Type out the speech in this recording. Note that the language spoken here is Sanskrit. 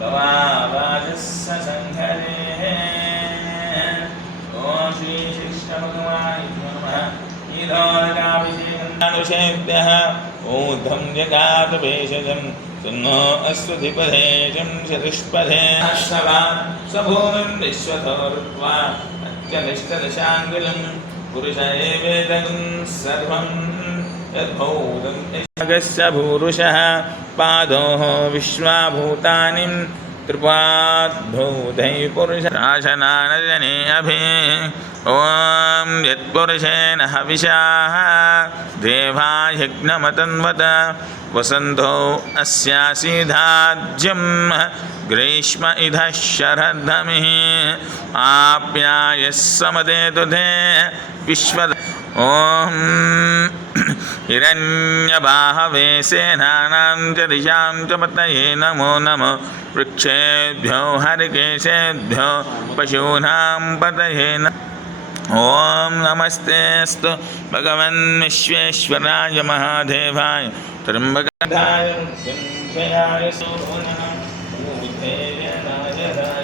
तवावाजस्य सङ्घरे ॐ श्री कृष्णभगवाय नमः ईदोदकाभिषेकं ऊर्ध्वं जगात भेषजं तन्नो अश्वधिपदेशं चतुष्पदे अश्ववान् स्वभूमिं विश्वतो ऋत्वा अत्यनिष्ठदशाङ्गुलं पुरुष एवेदं सर्वं यद्भूतं यस्य भूरुषः पादोः विश्वाभूतानि त्रिपाद्भूतैः पुरुषराशनानजने अभि ॐ यत्पुरुषेण हविषाः देवा यज्ञमतन्वत वसन्तो अस्यासीधाज्यं ग्रीष्म इधः शरद्धमिः आप्यायः समदेतु ते विश्वद ॐ हिरण्यबाहवे सेनानां च दिशां च पतये नमो नमः वृक्षेभ्यो हरिकेशेभ्यो पशूनां पतये ॐ नमस्तेऽस्तु भगवन् विश्वेश्वराय महादेवाय त्र्यम्बकाय मृत्युञ्जयाय सोमनाय भूतेय नारायणाय